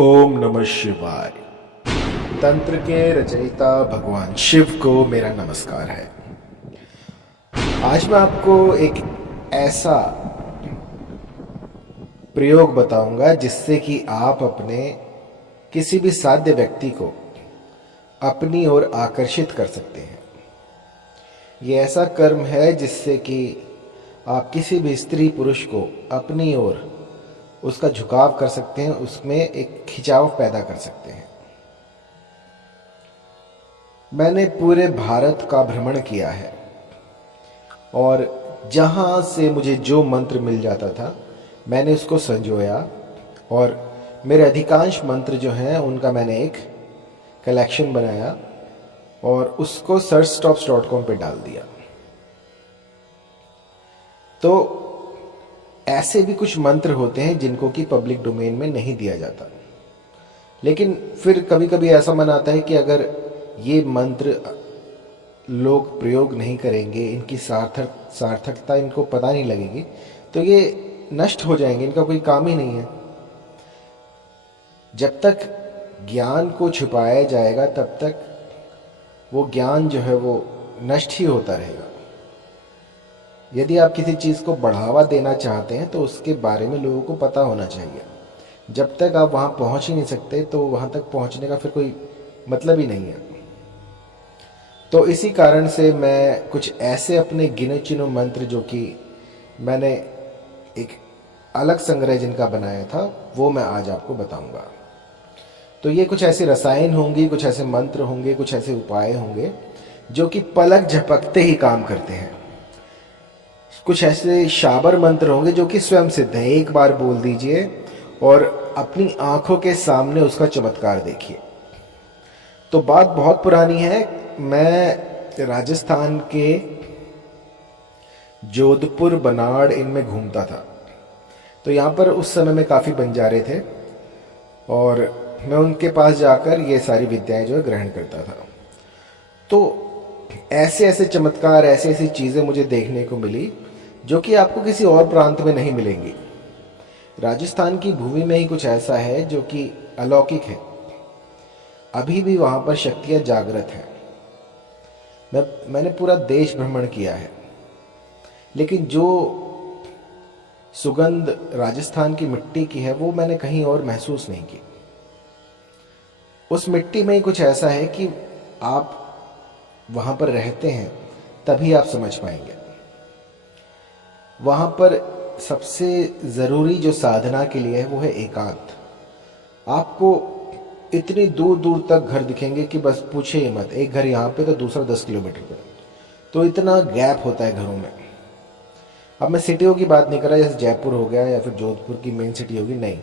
ओम नमः शिवाय। तंत्र के रचयिता भगवान शिव को मेरा नमस्कार है। आज मैं आपको एक ऐसा प्रयोग बताऊंगा जिससे कि आप अपने किसी भी साध्य व्यक्ति को अपनी ओर आकर्षित कर सकते हैं। ये ऐसा कर्म है जिससे कि आप किसी भी स्त्री पुरुष को अपनी ओर उसका झुकाव कर सकते हैं, उसमें एक खिंचाव पैदा कर सकते हैं। मैंने पूरे भारत का भ्रमण किया है और जहाँ से मुझे जो मंत्र मिल जाता था मैंने उसको संजोया और मेरे अधिकांश मंत्र जो हैं उनका मैंने एक कलेक्शन बनाया और उसको searchstops.com पे डाल दिया। तो ऐसे भी कुछ मंत्र होते हैं जिनको कि पब्लिक डोमेन में नहीं दिया जाता, लेकिन फिर कभी कभी ऐसा मन आता है कि अगर ये मंत्र लोग प्रयोग नहीं करेंगे, इनकी सार्थकता इनको पता नहीं लगेगी, तो ये नष्ट हो जाएंगे, इनका कोई काम ही नहीं है। जब तक ज्ञान को छुपाया जाएगा तब तक वो ज्ञान जो है वो नष्ट ही होता रहेगा। यदि आप किसी चीज़ को बढ़ावा देना चाहते हैं तो उसके बारे में लोगों को पता होना चाहिए। जब तक आप वहाँ पहुँच ही नहीं सकते तो वहाँ तक पहुँचने का फिर कोई मतलब ही नहीं है। तो इसी कारण से मैं कुछ ऐसे अपने गिने चुने मंत्र जो कि मैंने एक अलग संग्रह जिनका बनाया था वो मैं आज आपको बताऊंगा। तो ये कुछ ऐसे रसायन होंगे, कुछ ऐसे मंत्र होंगे, कुछ ऐसे उपाय होंगे जो कि पलक झपकते ही काम करते हैं। कुछ ऐसे शाबर मंत्र होंगे जो कि स्वयं सिद्ध है। एक बार बोल दीजिए और अपनी आंखों के सामने उसका चमत्कार देखिए। तो बात बहुत पुरानी है। मैं राजस्थान के जोधपुर, बनाड़ इनमें घूमता था। तो यहाँ पर उस समय में काफ़ी बंजारे थे और मैं उनके पास जाकर ये सारी विद्याएं जो है ग्रहण करता था। तो ऐसे ऐसे चमत्कार, ऐसी ऐसी चीज़ें मुझे देखने को मिली जो कि आपको किसी और प्रांत में नहीं मिलेंगी। राजस्थान की भूमि में ही कुछ ऐसा है जो कि अलौकिक है। अभी भी वहाँ पर शक्तियाँ जागृत हैं। मैंने पूरा देश भ्रमण किया है, लेकिन जो सुगंध राजस्थान की मिट्टी की है वो मैंने कहीं और महसूस नहीं की। उस मिट्टी में ही कुछ ऐसा है कि आप वहाँ पर रहते हैं तभी आप समझ पाएंगे। वहाँ पर सबसे ज़रूरी जो साधना के लिए है वो है एकांत। आपको इतनी दूर दूर तक घर दिखेंगे कि बस पूछे ही मत। एक घर यहाँ पे तो दूसरा 10 किलोमीटर पे, तो इतना गैप होता है घरों में। अब मैं सिटियों की बात नहीं कर रहा जैसे जयपुर हो गया या फिर जोधपुर की मेन सिटी होगी, नहीं।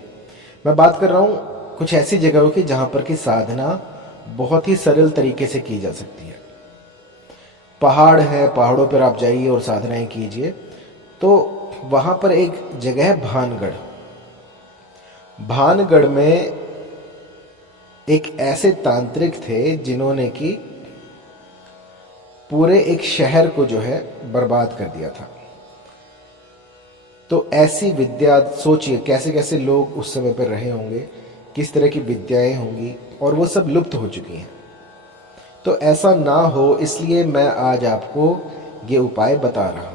मैं बात कर रहा हूँ कुछ ऐसी जगहों की जहाँ पर की साधना बहुत ही सरल तरीके से की जा सकती है। पहाड़ है, पहाड़ों पर आप जाइए और साधनाएं कीजिए। तो वहाँ पर एक जगह है भानगढ़। भानगढ़ में एक ऐसे तांत्रिक थे जिन्होंने कि पूरे एक शहर को जो है बर्बाद कर दिया था। तो ऐसी विद्या, सोचिए कैसे कैसे लोग उस समय पर रहे होंगे, किस तरह की विद्याएं होंगी, और वो सब लुप्त हो चुकी हैं। तो ऐसा ना हो इसलिए मैं आज आपको ये उपाय बता रहा हूं।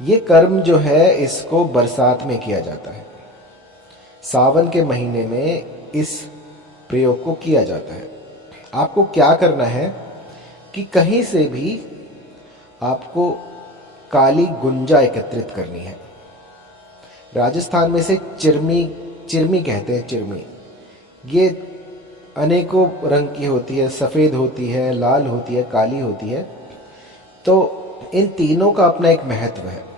ये कर्म जो है इसको बरसात में किया जाता है। सावन के महीने में इस प्रयोग को किया जाता है। आपको क्या करना है कि कहीं से भी आपको काली गुंजा एकत्रित करनी है। राजस्थान में से चिरमी कहते हैं। चिरमी ये अनेकों रंग की होती है, सफ़ेद होती है, लाल होती है, काली होती है। तो इन तीनों का अपना एक महत्व है।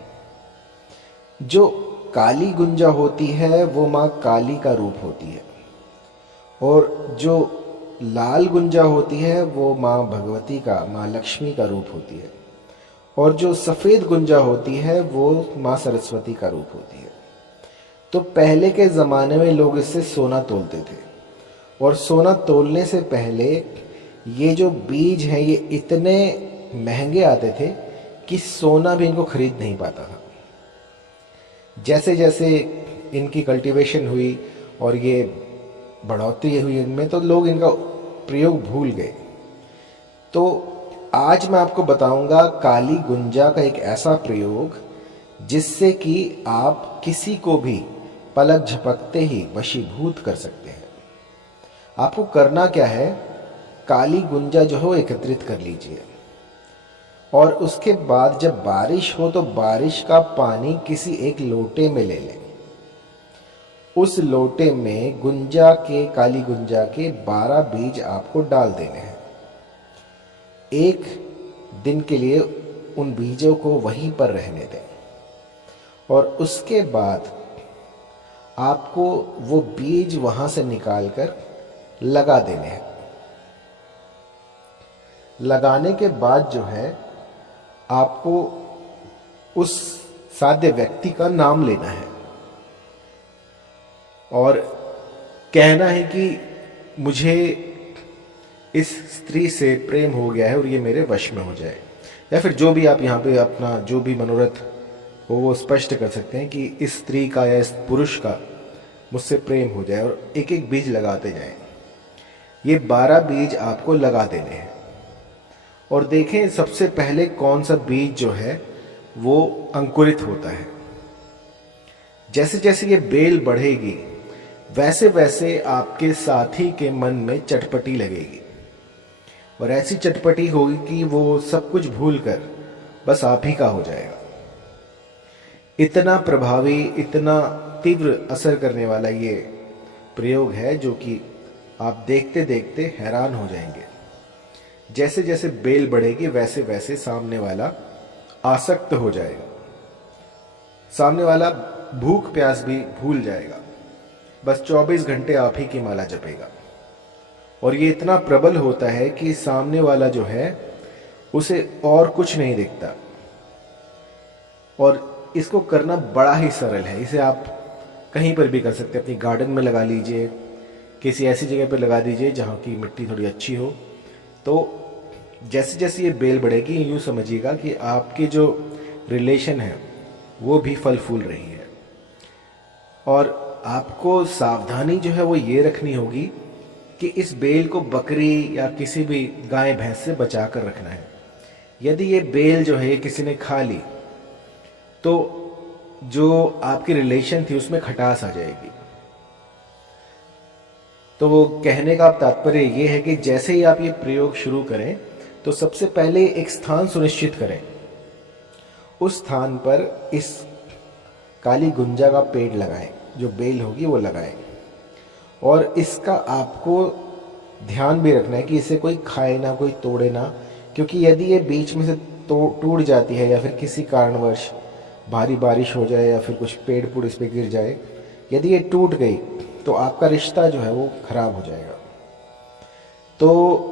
जो काली गुंजा होती है वो माँ काली का रूप होती है, और जो लाल गुंजा होती है वो माँ भगवती का, माँ लक्ष्मी का रूप होती है, और जो सफ़ेद गुंजा होती है वो माँ सरस्वती का रूप होती है। तो पहले के ज़माने में लोग इससे सोना तोलते थे, और सोना तोलने से पहले ये जो बीज हैं ये इतने महंगे आते थे कि सोना भी इनको खरीद नहीं पाता था। जैसे जैसे इनकी कल्टीवेशन हुई और ये बढ़ोतरी हुई इनमें, तो लोग इनका प्रयोग भूल गए। तो आज मैं आपको बताऊंगा काली गुंजा का एक ऐसा प्रयोग जिससे कि आप किसी को भी पलक झपकते ही वशीभूत कर सकते हैं। आपको करना क्या है, काली गुंजा जो है वो एकत्रित कर लीजिए और उसके बाद जब बारिश हो तो बारिश का पानी किसी एक लोटे में ले लें। उस लोटे में काली गुंजा के 12 बीज आपको डाल देने हैं। एक दिन के लिए उन बीजों को वहीं पर रहने दें और उसके बाद आपको वो बीज वहां से निकालकर लगा देने हैं। लगाने के बाद जो है आपको उस साध्य व्यक्ति का नाम लेना है और कहना है कि मुझे इस स्त्री से प्रेम हो गया है और ये मेरे वश में हो जाए, या फिर जो भी आप यहाँ पे अपना जो भी मनोरथ हो वो स्पष्ट कर सकते हैं कि इस स्त्री का या इस पुरुष का मुझसे प्रेम हो जाए, और एक एक बीज लगाते जाएं। ये 12 बीज आपको लगा देने हैं और देखें सबसे पहले कौन सा बीज जो है वो अंकुरित होता है। जैसे जैसे ये बेल बढ़ेगी वैसे वैसे आपके साथी के मन में चटपटी लगेगी और ऐसी चटपटी होगी कि वो सब कुछ भूलकर बस आप ही का हो जाएगा। इतना प्रभावी, इतना तीव्र असर करने वाला ये प्रयोग है जो कि आप देखते देखते हैरान हो जाएंगे। जैसे जैसे बेल बढ़ेगी वैसे वैसे सामने वाला आसक्त हो जाएगा, सामने वाला भूख प्यास भी भूल जाएगा, बस 24 घंटे आप ही की माला जपेगा। और ये इतना प्रबल होता है कि सामने वाला जो है उसे और कुछ नहीं दिखता। और इसको करना बड़ा ही सरल है। इसे आप कहीं पर भी कर सकते हैं, अपनी गार्डन में लगा लीजिए, किसी ऐसी जगह पर लगा दीजिए जहाँ की मिट्टी थोड़ी अच्छी हो। तो जैसे जैसे ये बेल बढ़ेगी यूँ समझिएगा कि आपकी जो रिलेशन है वो भी फल फूल रही है। और आपको सावधानी जो है वो ये रखनी होगी कि इस बेल को बकरी या किसी भी गाय भैंस से बचा कर रखना है। यदि ये बेल जो है किसी ने खा ली तो जो आपकी रिलेशन थी उसमें खटास आ जाएगी। तो वो कहने का तात्पर्य ये है कि जैसे ही आप ये प्रयोग शुरू करें तो सबसे पहले एक स्थान सुनिश्चित करें, उस स्थान पर इस काली गुंजा का पेड़ लगाएं, जो बेल होगी वो लगाएं। और इसका आपको ध्यान भी रखना है कि इसे कोई खाए ना, कोई तोड़े ना, क्योंकि यदि ये बीच में से टूट जाती है या फिर किसी कारणवश भारी बारिश हो जाए या फिर कुछ पेड़ पुड़ इस पर गिर जाए, यदि ये टूट गई तो आपका रिश्ता जो है वो खराब हो जाएगा। तो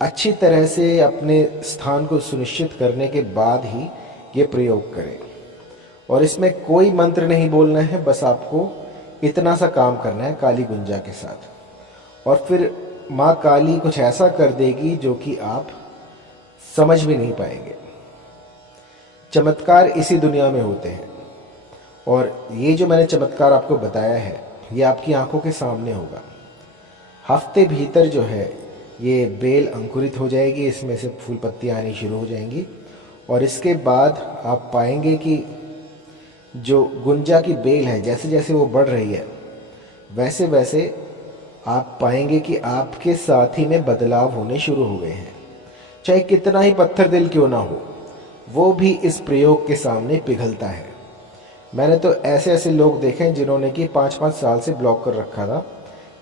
अच्छी तरह से अपने स्थान को सुनिश्चित करने के बाद ही ये प्रयोग करें। और इसमें कोई मंत्र नहीं बोलना है, बस आपको इतना सा काम करना है काली गुंजा के साथ, और फिर माँ काली कुछ ऐसा कर देगी जो कि आप समझ भी नहीं पाएंगे। चमत्कार इसी दुनिया में होते हैं और ये जो मैंने चमत्कार आपको बताया है ये आपकी आंखों के सामने होगा। हफ्ते भीतर जो है ये बेल अंकुरित हो जाएगी, इसमें से फूल पत्तियाँ आनी शुरू हो जाएंगी और इसके बाद आप पाएंगे कि जो गुंजा की बेल है जैसे जैसे वो बढ़ रही है वैसे वैसे आप पाएंगे कि आपके साथी में बदलाव होने शुरू हो गए हैं। चाहे कितना ही पत्थर दिल क्यों ना हो, वो भी इस प्रयोग के सामने पिघलता है। मैंने तो ऐसे ऐसे लोग देखे हैं जिन्होंने कि 5-5 साल से ब्लॉक कर रखा था,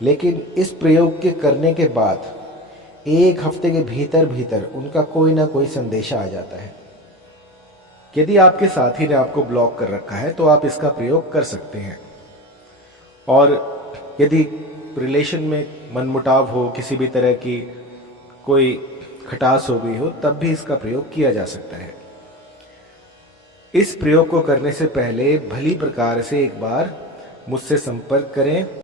लेकिन इस प्रयोग के करने के बाद 1 हफ्ते के भीतर भीतर उनका कोई ना कोई संदेशा आ जाता है। यदि आपके साथी ने आपको ब्लॉक कर रखा है तो आप इसका प्रयोग कर सकते हैं। और यदि रिलेशन में मनमुटाव हो, किसी भी तरह की कोई खटास हो गई हो, तब भी इसका प्रयोग किया जा सकता है। इस प्रयोग को करने से पहले भली प्रकार से एक बार मुझसे संपर्क करें।